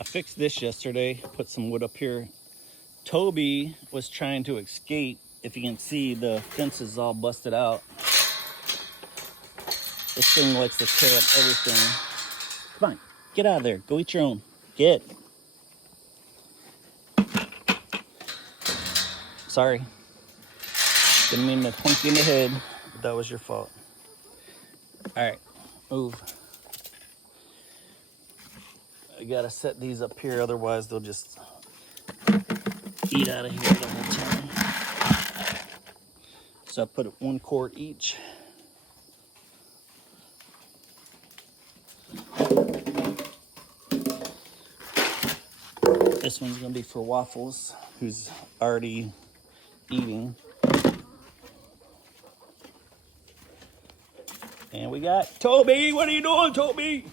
I fixed this yesterday, put some wood up here. Toby was trying to escape. If you can see, the fence is all busted out. This thing likes to tear up everything. Come on, get out of there. Go eat your own. Get. Sorry. Didn't mean to twink you in the head, but that was your fault. All right, move. I gotta set these up here, otherwise they'll just eat out of here the whole time. So I put 1 quart each. This one's gonna be for Waffles, who's already eating. And we got Toby. What are you doing, Toby?